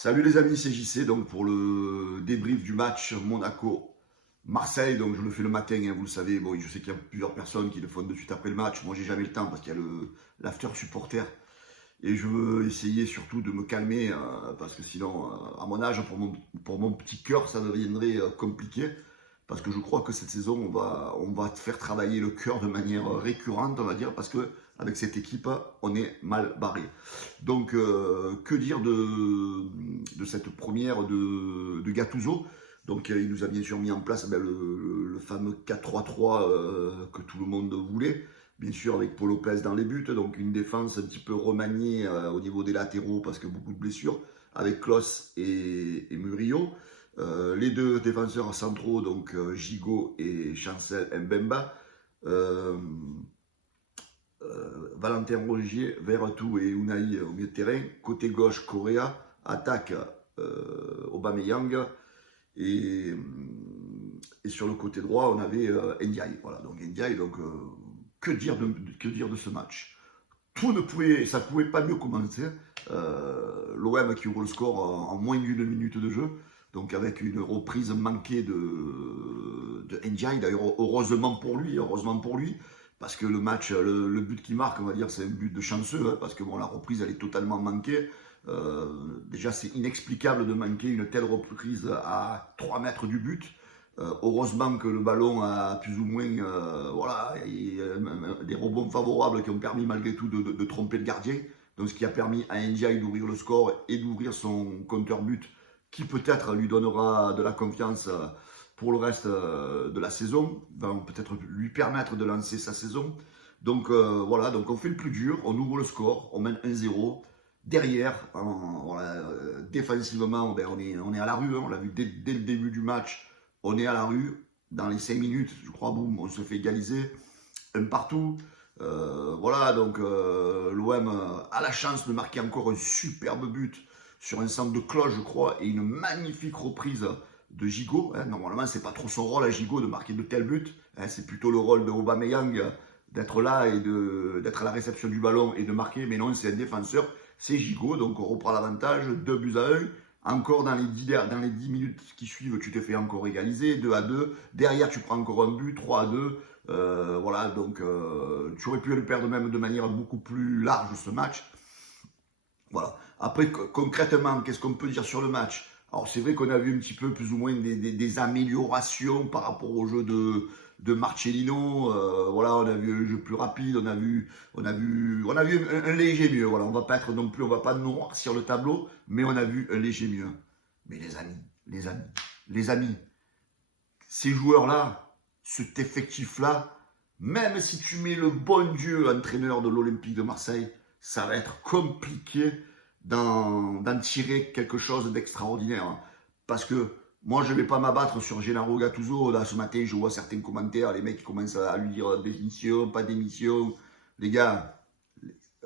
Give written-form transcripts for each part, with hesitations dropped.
Salut les amis, c'est JC donc pour le débrief du match Monaco-Marseille. Donc je le fais le matin, hein, vous le savez. Bon, je sais qu'il y a plusieurs personnes qui le font de suite après le match. Moi, j'ai jamais le temps parce qu'il y a l'after supporter. Et je veux essayer surtout de me calmer parce que sinon, à mon âge, pour mon petit cœur, ça deviendrait compliqué. Parce que je crois que cette saison, on va faire travailler le cœur de manière récurrente, on va dire, parce que avec cette équipe, on est mal barré. Donc, que dire de cette première de Gattuso. Donc, il nous a bien sûr mis en place le fameux 4-3-3 que tout le monde voulait. Bien sûr, avec Paul Lopez dans les buts. Donc, une défense un petit peu remaniée au niveau des latéraux parce que beaucoup de blessures. Avec Klos et Murillo. Les deux défenseurs centraux, donc Gigot et Chancel Mbemba. Valentin Rongier, Verretou et Unai au milieu de terrain. Côté gauche, Correa. Attaque Aubameyang. Et, et sur le côté droit, on avait Ndiaye. Voilà, donc Ndiaye, que dire de ce match? Ça ne pouvait pas mieux commencer. L'OM qui ouvre le score en moins d'une minute de jeu. Donc avec une reprise manquée de Ndiaye. D'ailleurs, heureusement pour lui. Parce que le match, le but qu'il marque, on va dire, c'est un but de chanceux. Hein, parce que bon, la reprise, elle est totalement manquée. Déjà, c'est inexplicable de manquer une telle reprise à 3 mètres du but. Heureusement que le ballon a plus ou moins voilà, des rebonds favorables qui ont permis malgré tout de tromper le gardien. Donc ce qui a permis à Ndiaye d'ouvrir le score et d'ouvrir son compteur but qui peut-être lui donnera de la confiance pour le reste de la saison, va peut-être lui permettre de lancer sa saison. Donc voilà, donc on fait le plus dur, on ouvre le score, on mène 1-0. Derrière, voilà, défensivement, ben on est à la rue, hein, on l'a vu dès le début du match. On est à la rue, dans les 5 minutes, je crois, boum, on se fait égaliser, un partout. Voilà, donc l'OM a la chance de marquer encore un superbe but sur un centre de cloche, je crois, et une magnifique reprise de Gigot. Hein. Normalement, c'est pas trop son rôle à Gigot de marquer de tels buts. Hein. C'est plutôt le rôle de Aubameyang d'être là et d'être à la réception du ballon et de marquer. Mais non, c'est un défenseur, c'est Gigot, donc on reprend l'avantage, 2-1. Encore dans les 10 minutes qui suivent, tu te fais encore égaliser, 2-2. Derrière, tu prends encore un but, 3-2. Voilà, donc tu aurais pu le perdre même de manière beaucoup plus large ce match. Voilà. Après, concrètement, qu'est-ce qu'on peut dire sur le match? Alors, c'est vrai qu'on a vu un petit peu plus ou moins des améliorations par rapport au jeu de Marcelino. Voilà, on a vu un jeu plus rapide, on a vu un léger mieux. Voilà, on va pas être non plus, on va pas noircir le tableau, mais on a vu un léger mieux. Mais les amis, ces joueurs-là, cet effectif-là, même si tu mets le bon Dieu entraîneur de l'Olympique de Marseille, ça va être compliqué d'en tirer quelque chose d'extraordinaire. Hein. Parce que moi, je ne vais pas m'abattre sur Gennaro Gattuso. Là, ce matin, je vois certains commentaires, les mecs qui commencent à lui dire démission, pas démission. Les gars,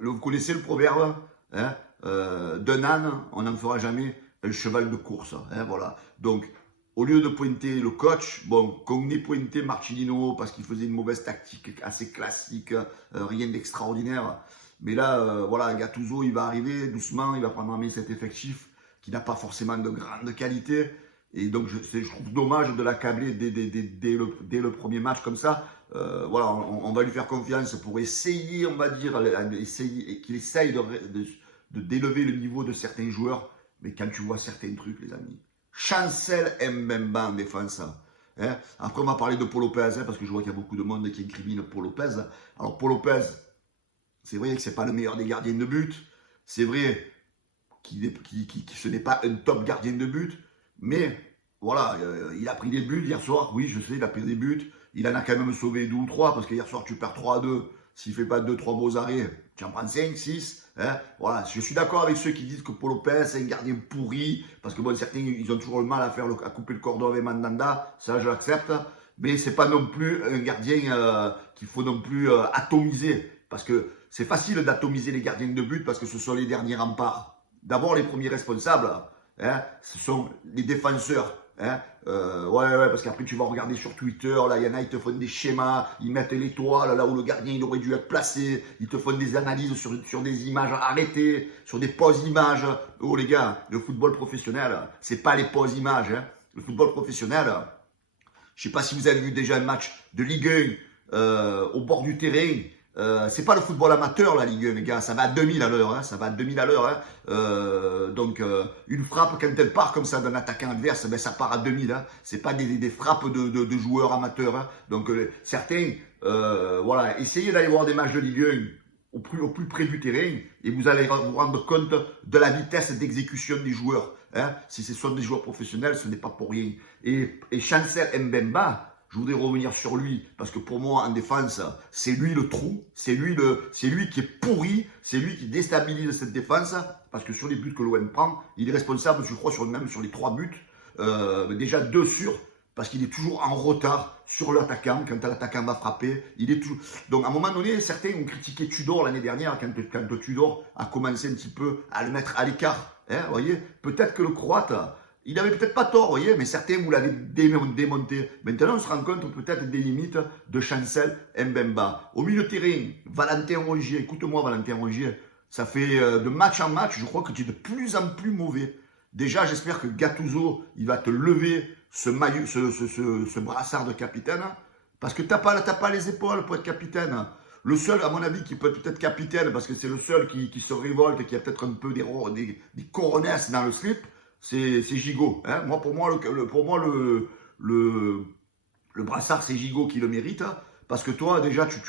vous connaissez le proverbe hein d'un âne, on n'en fera jamais un cheval de course. Hein, voilà. Donc, au lieu de pointer le coach, bon, qu'on ait pointé Marcelino parce qu'il faisait une mauvaise tactique assez classique, rien d'extraordinaire. Mais là, voilà, Gattuso, il va arriver doucement, il va prendre en main cet effectif qui n'a pas forcément de grande qualité. Et donc, je trouve dommage de l'accabler dès le premier match comme ça. Voilà, on va lui faire confiance pour essayer, on va dire, qu'il essaye d'élever le niveau de certains joueurs. Mais quand tu vois certains trucs, les amis, Chancel Mbemba en défense. Hein. Après, on va parler de Paul Lopez, hein, parce que je vois qu'il y a beaucoup de monde qui incrimine Paul Lopez. Alors, Paul Lopez, c'est vrai que ce n'est pas le meilleur des gardiens de but. C'est vrai ce n'est pas un top gardien de but. Mais voilà, il a pris des buts hier soir. Oui, je sais, il a pris des buts. Il en a quand même sauvé 2 ou 3. Parce que hier soir, tu perds 3-2. S'il ne fait pas 2-3 beaux arrêts, tu en prends 5, 6. Hein, voilà, je suis d'accord avec ceux qui disent que Paul Lopez est un gardien pourri. Parce que bon, certains, ils ont toujours le mal à couper le cordon avec Mandanda. Ça, je l'accepte. Mais ce n'est pas non plus un gardien qu'il faut non plus atomiser. Parce que c'est facile d'atomiser les gardiens de but parce que ce sont les derniers remparts. D'abord, les premiers responsables, hein, ce sont les défenseurs. Hein. Ouais, parce qu'après tu vas regarder sur Twitter, là, il y en a, ils te font des schémas, ils mettent l'étoile là où le gardien il aurait dû être placé, ils te font des analyses sur des images arrêtées, sur des pauses images. Oh les gars, le football professionnel, c'est pas les pauses images. Hein. Le football professionnel, je sais pas si vous avez vu déjà un match de Ligue 1 au bord du terrain. C'est pas le football amateur la Ligue 1 les gars, ça va à 2000 à l'heure, hein, ça va à 2000 à l'heure. Hein. Donc une frappe quand elle part comme ça d'un attaquant adverse, ben, ça part à 2000. Hein. C'est pas des frappes de joueurs amateurs. Hein. Donc certains, voilà, essayez d'aller voir des matchs de Ligue 1 au plus près du terrain et vous allez vous rendre compte de la vitesse d'exécution des joueurs. Hein. Si ce sont des joueurs professionnels, ce n'est pas pour rien. Et Chancel Mbemba, je voudrais revenir sur lui, parce que pour moi, en défense, c'est lui le trou, c'est lui qui est pourri, c'est lui qui déstabilise cette défense, parce que sur les buts que l'OM prend, il est responsable, je crois, même sur les 3 buts, déjà 2 sûrs, parce qu'il est toujours en retard sur l'attaquant, quand l'attaquant va frapper, il est toujours... Donc à un moment donné, certains ont critiqué Tudor l'année dernière, quand Tudor a commencé un petit peu à le mettre à l'écart, hein, vous voyez, peut-être que le Croate... Il n'avait peut-être pas tort, vous voyez, mais certains vous l'avez démonté. Maintenant, on se rend compte peut-être des limites de Chancel Mbemba. Au milieu de terrain, Valentin Rongier, écoute-moi Valentin Rongier, ça fait de match en match, je crois que tu es de plus en plus mauvais. Déjà, j'espère que Gattuso, il va te lever ce maillot, ce brassard de capitaine, parce que tu n'as pas les épaules pour être capitaine. Le seul, à mon avis, qui peut être capitaine, parce que c'est le seul qui se révolte, qui a peut-être un peu des coronesses dans le slip, c'est Gigot. Hein. Pour moi, le brassard, c'est Gigot qui le mérite. Hein, parce que toi, déjà, tu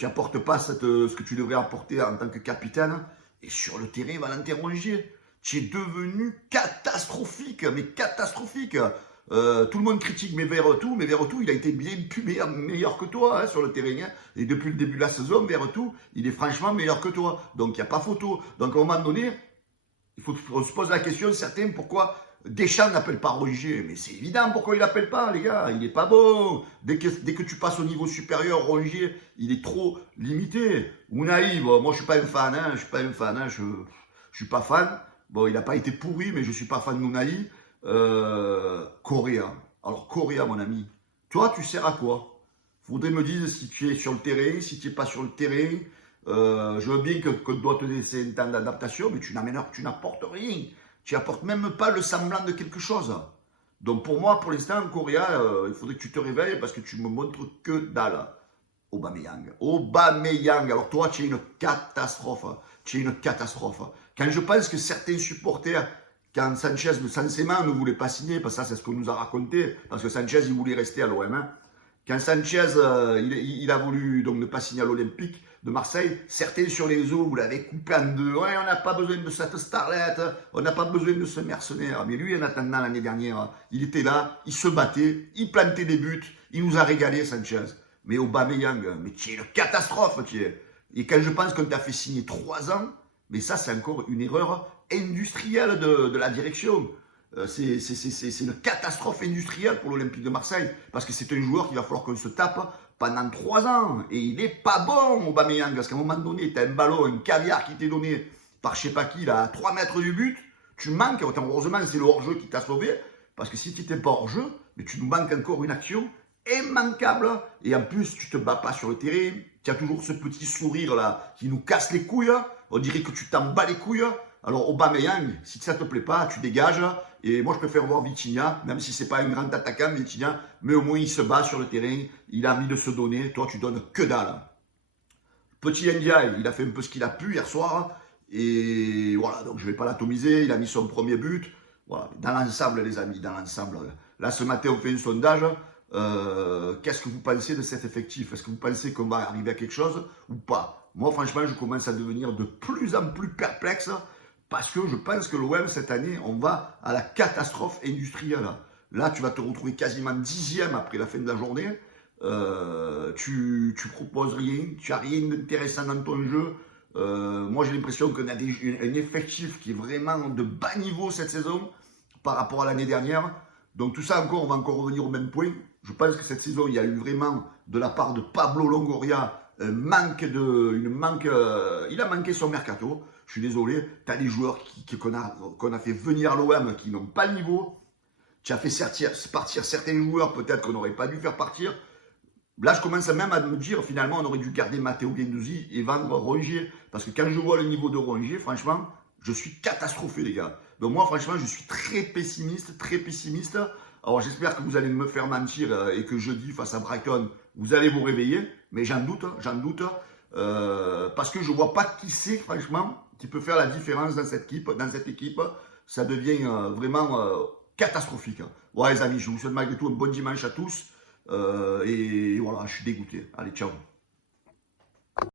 n'apportes pas ce que tu devrais apporter en tant que capitaine. Et sur le terrain, Valentin Rongier, tu es devenu catastrophique. Mais catastrophique. Tout le monde critique Verretou, mais Verretou, il a été bien plus meilleur que toi hein, sur le terrain. Hein. Et depuis le début de la saison, Verretou, il est franchement meilleur que toi. Donc, il n'y a pas photo. Donc, à un moment donné, on se pose la question, certains, pourquoi Deschamps n'appelle pas Rongier. Mais c'est évident pourquoi il l'appelle pas, les gars. Il n'est pas bon. Dès que tu passes au niveau supérieur, Rongier, il est trop limité. Ounaï, bon, moi, je ne suis pas un fan. Hein, je ne suis pas fan. Bon, il n'a pas été pourri, mais je ne suis pas fan d'Ounaï. Correa. Alors, Correa, mon ami, toi, tu sers à quoi? Faudrait me dire si tu es sur le terrain, si tu n'es pas sur le terrain. Je veux bien qu'on doit te laisser un temps d'adaptation, mais tu n'apportes rien. Tu n'apportes même pas le semblant de quelque chose. Donc pour moi, pour l'instant, Correa, il faudrait que tu te réveilles parce que tu me montres que dalle. Aubameyang. Alors toi, tu es une catastrophe. Tu es une catastrophe. Quand je pense que certains supporters, quand Sanchez de Saint-Sément ne voulait pas signer, parce que ça c'est ce qu'on nous a raconté, parce que Sanchez il voulait rester à l'OM. Hein. Quand Sanchez il a voulu donc ne pas signer à l'Olympique de Marseille, certains sur les réseaux, vous l'avez coupé en deux. Ouais, on n'a pas besoin de cette starlette, on n'a pas besoin de ce mercenaire. Mais lui, en attendant l'année dernière, il était là, il se battait, il plantait des buts, il nous a régalé, Sanchez. Mais Aubameyang, mais tu es une catastrophe, tu es. Et quand je pense qu'on t'a fait signer 3 ans, mais ça, c'est encore une erreur industrielle de la direction. C'est une catastrophe industrielle pour l'Olympique de Marseille. Parce que c'est un joueur qu'il va falloir qu'on se tape pendant 3 ans. Et il n'est pas bon, Aubameyang. Parce qu'à un moment donné, tu as un ballon, un caviar qui t'est donné par je sais pas qui, là, à 3 mètres du but. Tu manques. Heureusement, c'est le hors-jeu qui t'a sauvé. Parce que si tu n'étais pas hors-jeu, mais tu nous manques encore une action immanquable. Et en plus, tu ne te bats pas sur le terrain. Tu as toujours ce petit sourire là qui nous casse les couilles. On dirait que tu t'en bats les couilles. Alors Aubameyang, si ça ne te plaît pas, tu dégages. Et moi, je préfère voir Vitinha, même si ce n'est pas un grand attaquant, Vitinha, mais au moins il se bat sur le terrain. Il a envie de se donner. Toi, tu donnes que dalle. Petit Ndiaye, il a fait un peu ce qu'il a pu hier soir. Et voilà, donc je ne vais pas l'atomiser. Il a mis son premier but. Voilà. Dans l'ensemble, les amis, dans l'ensemble. Là, ce matin, on fait un sondage. Qu'est-ce que vous pensez de cet effectif? Est-ce que vous pensez qu'on va arriver à quelque chose ou pas? Moi, franchement, je commence à devenir de plus en plus perplexe parce que je pense que l'OM, cette année, on va à la catastrophe industrielle. Là, tu vas te retrouver quasiment 10e après la fin de la journée. Tu proposes rien, tu n'as rien d'intéressant dans ton jeu. Moi, j'ai l'impression qu'on a un effectif qui est vraiment de bas niveau cette saison par rapport à l'année dernière. Donc tout ça encore, on va encore revenir au même point. Je pense que cette saison, il y a eu vraiment de la part de Pablo Longoria il a manqué son mercato. Je suis désolé, tu as des joueurs qu'on a fait venir à l'OM qui n'ont pas le niveau. tu as fait partir certains joueurs peut-être qu'on n'aurait pas dû faire partir. Là, je commence même à me dire, finalement, on aurait dû garder Matteo Guendouzi et vendre Rongier. Parce que quand je vois le niveau de Rongier, franchement, je suis catastrophé, les gars. Donc moi, franchement, je suis très pessimiste, très pessimiste. Alors, j'espère que vous allez me faire mentir et que jeudi, face à Brighton, vous allez vous réveiller. Mais j'en doute, j'en doute. Parce que je ne vois pas qui c'est, franchement, qui peut faire la différence dans cette équipe. Ça devient vraiment catastrophique. Ouais, les amis, je vous souhaite malgré tout un bon dimanche à tous. Et voilà, je suis dégoûté. Allez, ciao.